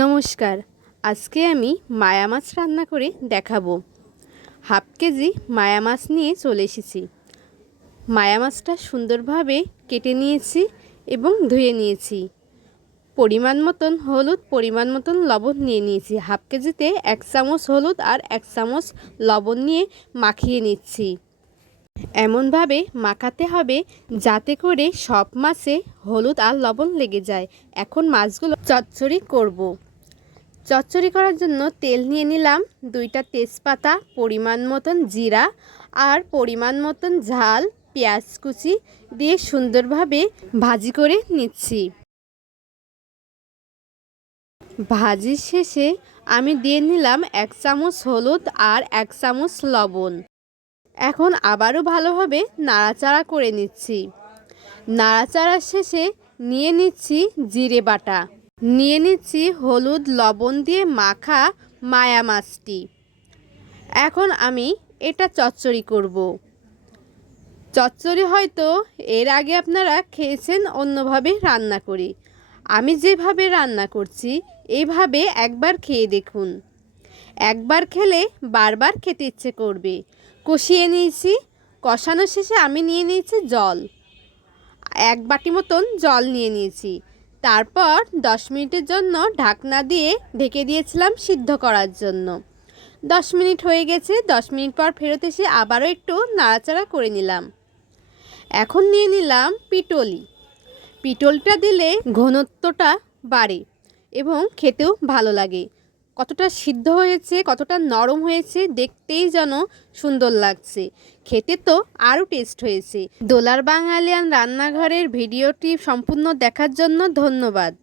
নমস্কার। আজকে আমি মায়া মাছ রান্না করে দেখাবো। হাফ কেজি মায়া মাছ নিয়ে চলে এসেছি। মায়া মাছটা সুন্দরভাবে কেটে নিয়েছি এবং ধুয়ে নিয়েছি। পরিমাণ মতন হলুদ, পরিমাণ মতন লবণ নিয়ে নিয়েছি। হাফ কেজিতে 1 চামচ হলুদ আর 1 চামচ লবণ নিয়ে মাখিয়ে নিচ্ছি। এমনভাবে মাখাতে হবে যাতে করে সব মাছে হলুদ আর লবণ লেগে যায়। এখন মাছগুলো চচ্চড়ি করব। চচ্চড়ি করার জন্য তেল নিয়ে নিলাম, 2টা তেজপাতা, পরিমাণ মতন জিরা আর পরিমাণ মতন ঝাল, পেঁয়াজ কুচি দিয়ে সুন্দরভাবে ভাজি করে নিচ্ছি। ভাজির শেষে আমি দিয়ে নিলাম 1 চামচ হলুদ আর 1 চামচ লবণ। এখন আবারও ভালোভাবে নাড়াচাড়া করে নিচ্ছি। নাড়াচাড়ার শেষে নিয়ে নিচ্ছি জিরে বাটা, নিয়ে নিচ্ছি হলুদ লবণ দিয়ে মাখা মায়া মাছটি। এখন আমি এটা চচ্চড়ি করব। চচ্চড়ি হয়তো এর আগে আপনারা খেয়েছেন অন্যভাবে রান্না করি। আমি যেভাবে রান্না করছি এইভাবে একবার খেয়ে দেখুন। একবার খেলে বারবার খেতে ইচ্ছে করবে। কষিয়ে নিয়েছি, কষানোর শেষে আমি নিয়ে নিয়েছি জল, 1 বাটি মতন জল নিয়ে নিয়েছি। তারপর 10 মিনিটের জন্য ঢাকনা দিয়ে ঢেকে দিয়েছিলাম সিদ্ধ করার জন্য। 10 মিনিট হয়ে গেছে। 10 মিনিট পর ফেরত এসে আবারও একটু নাড়াচাড়া করে নিলাম। এখন নিয়ে নিলাম পিটলি। পিটলটা দিলে ঘনত্বটা বাড়ে এবং খেতেও ভালো লাগে। কতটা সিদ্ধ হয়েছে, কতটা নরম হয়েছে, দেখতেই যেন সুন্দর লাগছে, খেতে তো আরও টেস্ট হয়েছে। দোলার বাঙালিয়ান রান্নাঘরের ভিডিওটি সম্পূর্ণ দেখার জন্য ধন্যবাদ।